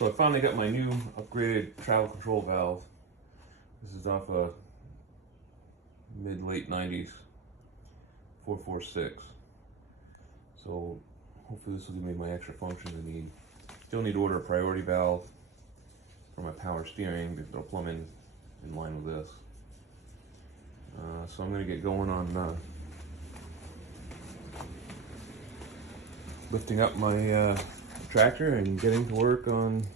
So I finally got my new upgraded travel control valve. This is off a mid-late 90s 446. So hopefully this will give me my extra functions I need. Still need to order a priority valve for my power steering because it'll plumb in line with this. So I'm going to get going on lifting up my tractor and getting to work on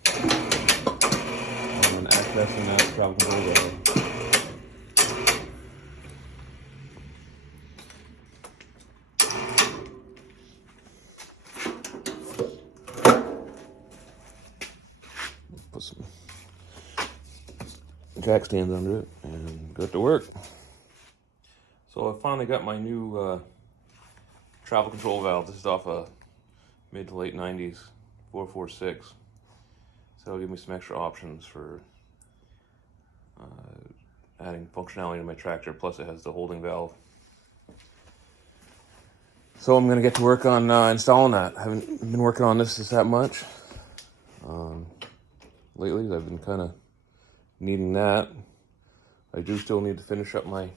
accessing that travel control valve. Put some jack stands under it and go to work. So I finally got my new travel control valve. This is off a mid to late 90s 446. So it'll give me some extra options for adding functionality to my tractor. Plus it has the holding valve. So I'm gonna get to work on installing that. I haven't been working on this that much lately. I've been kind of needing that. I do still need to finish up my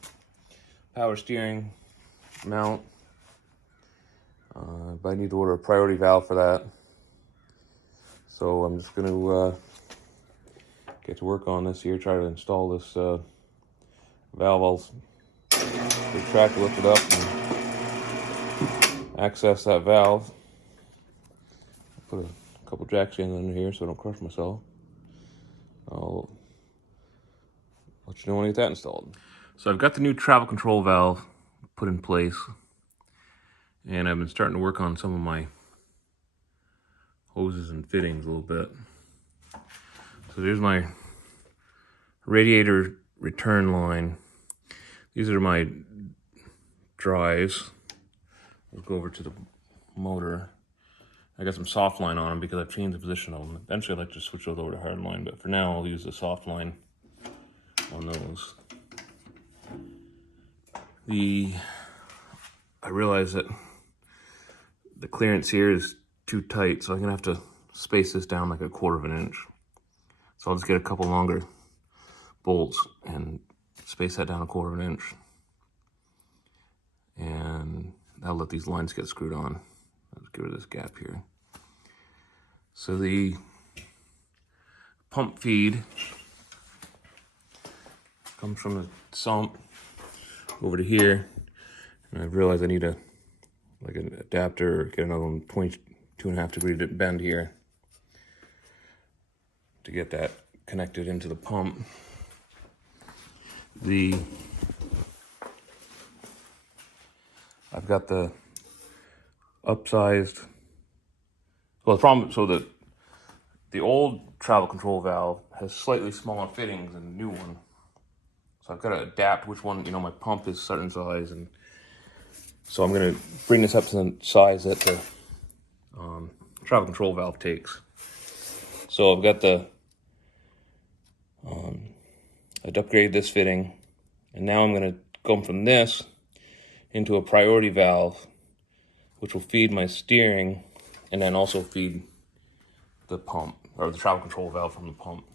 power steering mount, but I need to order a priority valve for that. So I'm just going to get to work on this here, try to install this valve. I'll the tractor, lift it up and access that valve. Put a couple jack stands under here so I don't crush myself. I'll let you know when I get that installed. So I've got the new travel control valve put in place, and I've been starting to work on some of my hoses and fittings a little bit. So there's my radiator return line. These are my drives. Let's go over to the motor. I got some soft line on them because I've changed the position of them. Eventually I'd like to switch those over to hard line, but for now I'll use the soft line on those. I realize that the clearance here is too tight, so I'm gonna have to space this down like 1/4 of an inch. So I'll just get a couple longer bolts and space that down 1/4 of an inch. And that'll let these lines get screwed on. Let's get rid of this gap here. So the pump feed comes from the sump over to here, and I realized I need an adapter, or get another one 22.5 degree bend here to get that connected into the pump. I've got the upsized. Well, the problem, so the old travel control valve has slightly smaller fittings than the new one. So I've got to adapt which one, my pump is certain size, and so I'm going to bring this up to the size that the travel control valve takes. So I've got I'd upgraded this fitting, and now I'm going to go from this into a priority valve, which will feed my steering and then also feed the pump, or the travel control valve from the pump.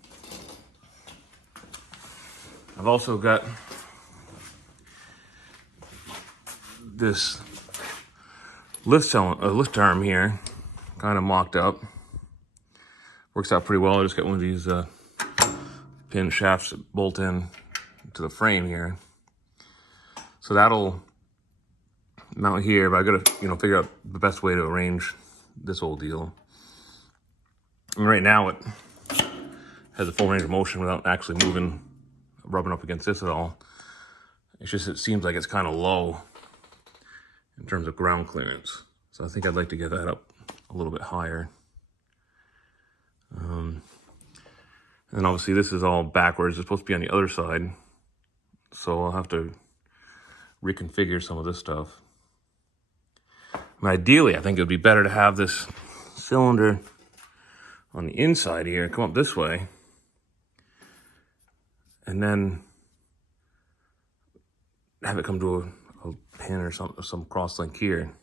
I've also got this lift arm here, kind of mocked up. Works out pretty well. I just got one of these pin shafts that bolt in to the frame here. So that'll mount here, but I gotta, figure out the best way to arrange this whole deal. And right now it has a full range of motion without actually rubbing up against this at all. It's just, it seems like it's kind of low in terms of ground clearance. So I think I'd like to get that up a little bit higher. And obviously this is all backwards. It's supposed to be on the other side. So I'll have to reconfigure some of this stuff. Ideally, I think it would be better to have this cylinder on the inside here, come up this way, and then have it come to a pin or some cross link here.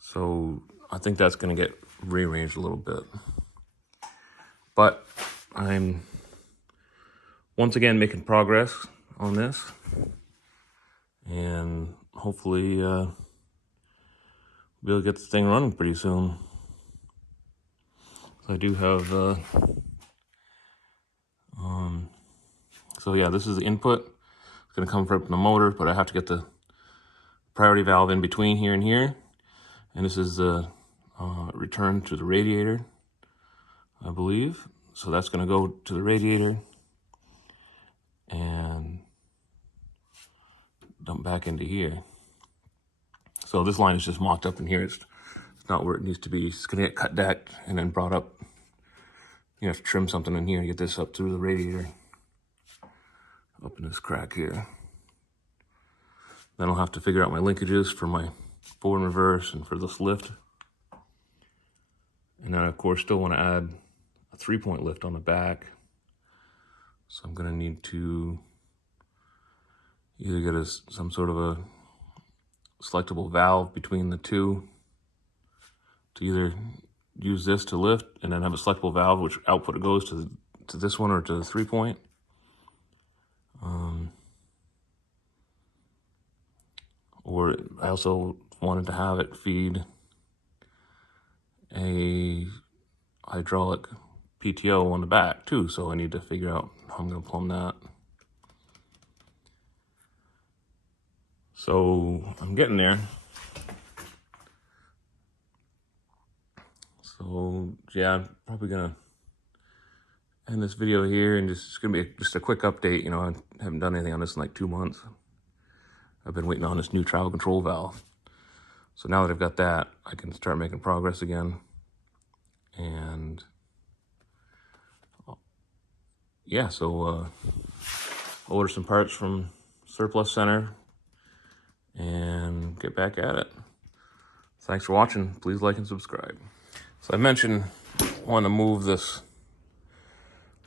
So I think that's going to get rearranged a little bit. But I'm once again making progress on this, and hopefully we'll be able to get this thing running pretty soon. So I do have so yeah, this is the input. It's going to come from the motor, but I have to get the priority valve in between here and here. And this is the return to the radiator, I believe. So that's going to go to the radiator and dump back into here. So this line is just mocked up in here. It's not where it needs to be. It's going to get cut back and then brought up. You have to trim something in here to get this up through the radiator. Up in this crack here. Then I'll have to figure out my linkages for my forward and reverse and for this lift. And then I, of course, still want to add a 3-point lift on the back. So I'm going to need to either get some sort of a selectable valve between the two to either use this to lift and then have a selectable valve which output it goes to this one or to the 3-point. Or I also wanted to have it feed a hydraulic PTO on the back too, so I need to figure out how I'm going to plumb that. So I'm getting there. So yeah, I'm probably gonna end this video here, and it's gonna be just a quick update. You know, I haven't done anything on this in like 2 months. I've been waiting on this new travel control valve. So now that I've got that, I can start making progress again. And yeah, so order some parts from Surplus Center and get back at it. Thanks for watching. Please like and subscribe. So I mentioned I want to move this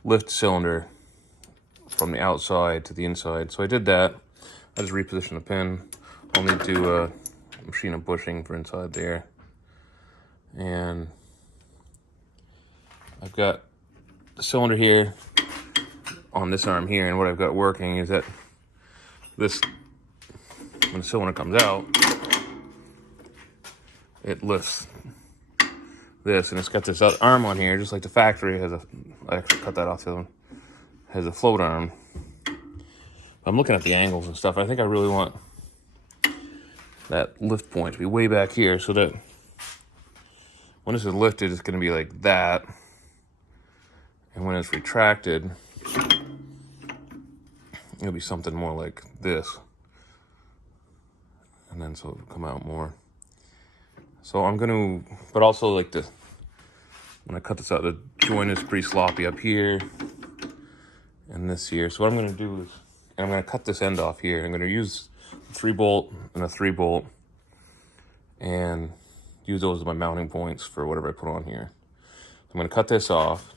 lift cylinder from the outside to the inside. So I did that. I just repositioned the pin. I'll need to machine a bushing for inside there. And I've got the cylinder here on this arm here, and what I've got working is that this, when the cylinder comes out, it lifts this, and it's got this other arm on here, just like the factory has I actually cut that off the other one, has a float arm. I'm looking at the angles and stuff. I think I really want that lift point to be way back here so that when this is lifted, it's going to be like that. And when it's retracted, it'll be something more like this. And then so it'll come out more. So I'm going to, but also like when I cut this out, the joint is pretty sloppy up here and this here. So what I'm going to do is, I'm going to cut this end off here. I'm going to use a 3-bolt and a 3-bolt and use those as my mounting points for whatever I put on here. I'm going to cut this off,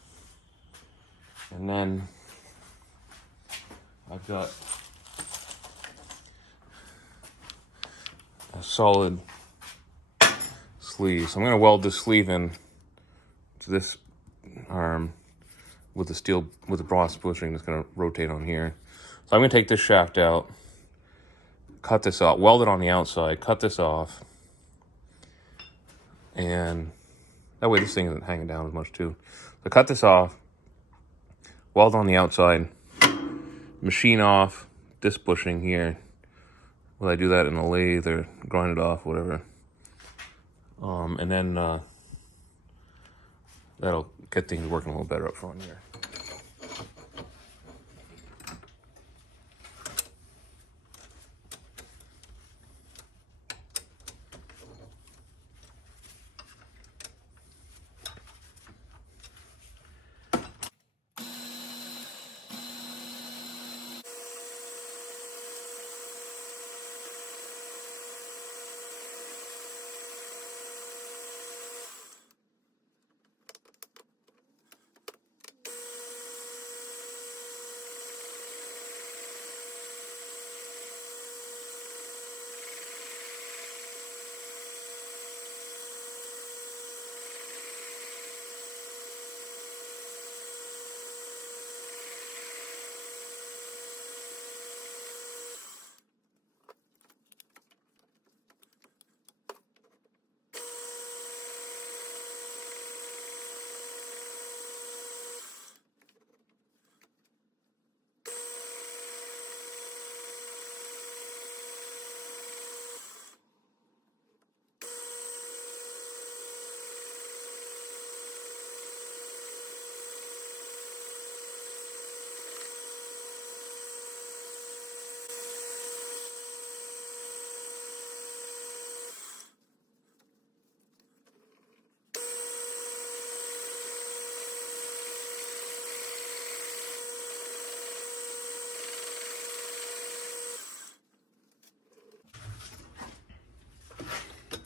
and then I've got a solid sleeve. So I'm going to weld this sleeve in to this arm with the steel, with the brass bushing that's going to rotate on here. So I'm going to take this shaft out, cut this out, weld it on the outside, cut this off, and that way this thing isn't hanging down as much too. So cut this off, weld on the outside, machine off this bushing here. Will I do that in a lathe or grind it off, whatever. And then that'll get things working a little better up front here.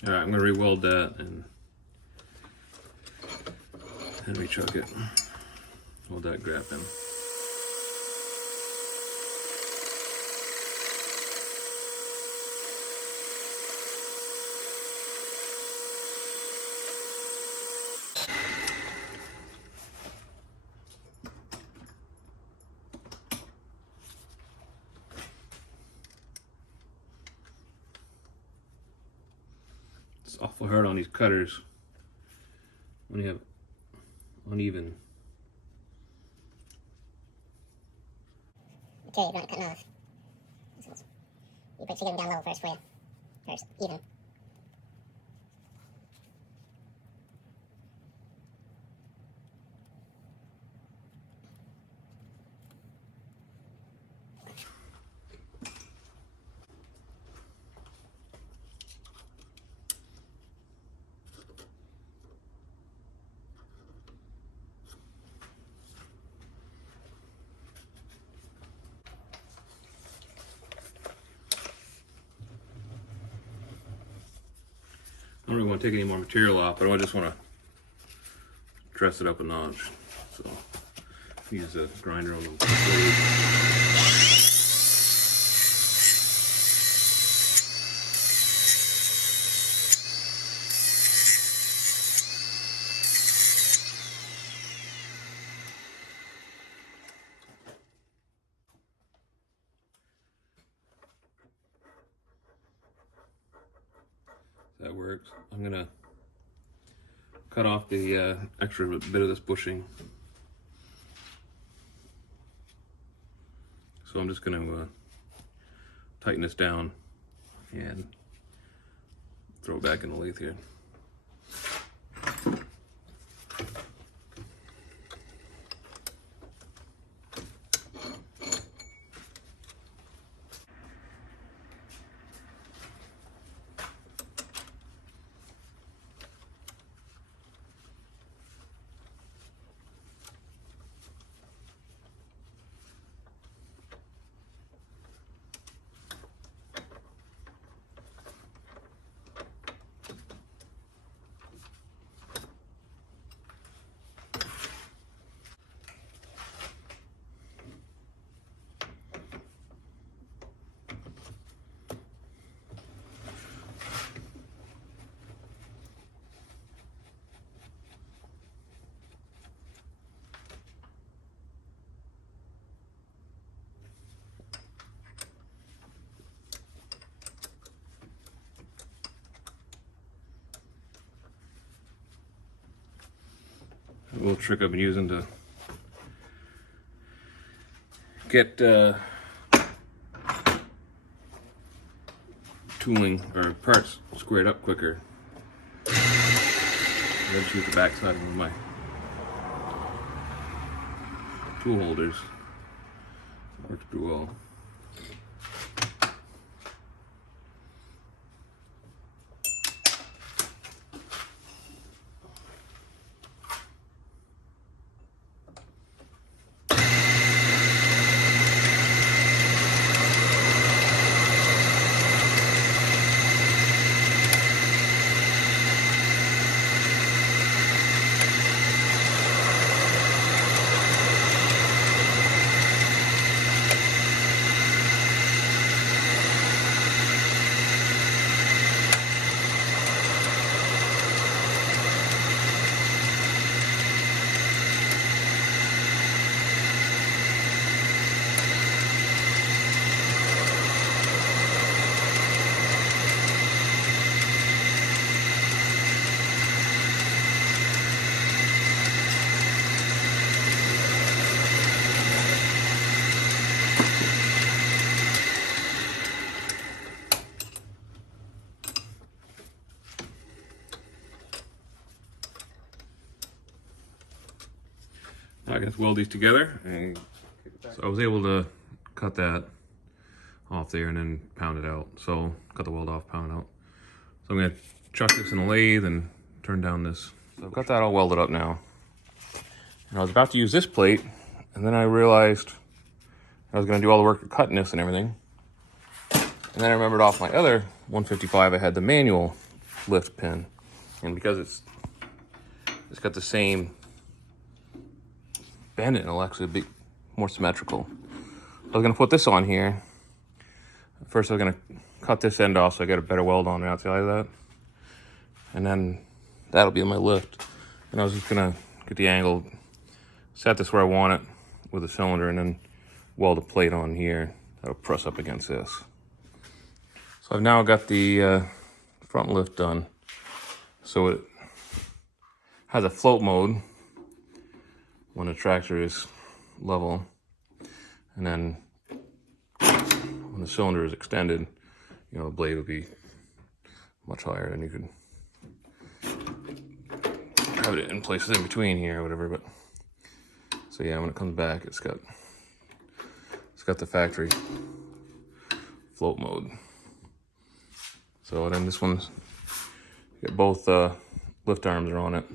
All right, I'm gonna re-weld that and re-chuck it. Weld that grab in. It's awful hard on these cutters when you have uneven. Okay, you're going to cut off. You put them down low first for you. First, even. I don't really want to take any more material off, but I just want to dress it up a notch. So use a grinder on the blade. That works. I'm gonna cut off the extra bit of this bushing. So I'm just gonna tighten this down and throw it back in the lathe here. A little trick I've been using to get tooling or parts squared up quicker. I just use the back side of one of my tool holders. Works pretty well. I can weld these together, and so I was able to cut that off there and then pound it out. So cut the weld off, pound it out. So I'm gonna chuck this in a lathe and turn down this. So I've got that all welded up now. And I was about to use this plate, and then I realized I was gonna do all the work of cutting this and everything. And then I remembered off my other 155, I had the manual lift pin. And because it's got the same bend, it'll actually be more symmetrical. I was gonna put this on here. First I was gonna cut this end off so I get a better weld on the outside of that. And then that'll be my lift. And I was just gonna get the angle, set this where I want it with a cylinder, and then weld a plate on here that'll press up against this. So I've now got the front lift done. So it has a float mode when the tractor is level, and then when the cylinder is extended, you know, the blade will be much higher, and you could have it in places in between here or whatever. But so yeah, when it comes back, it's got the factory float mode. So then this one's got both lift arms are on it,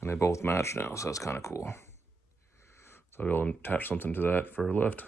and they both match now, so that's kind of cool. So I'll be able to attach something to that for a lift.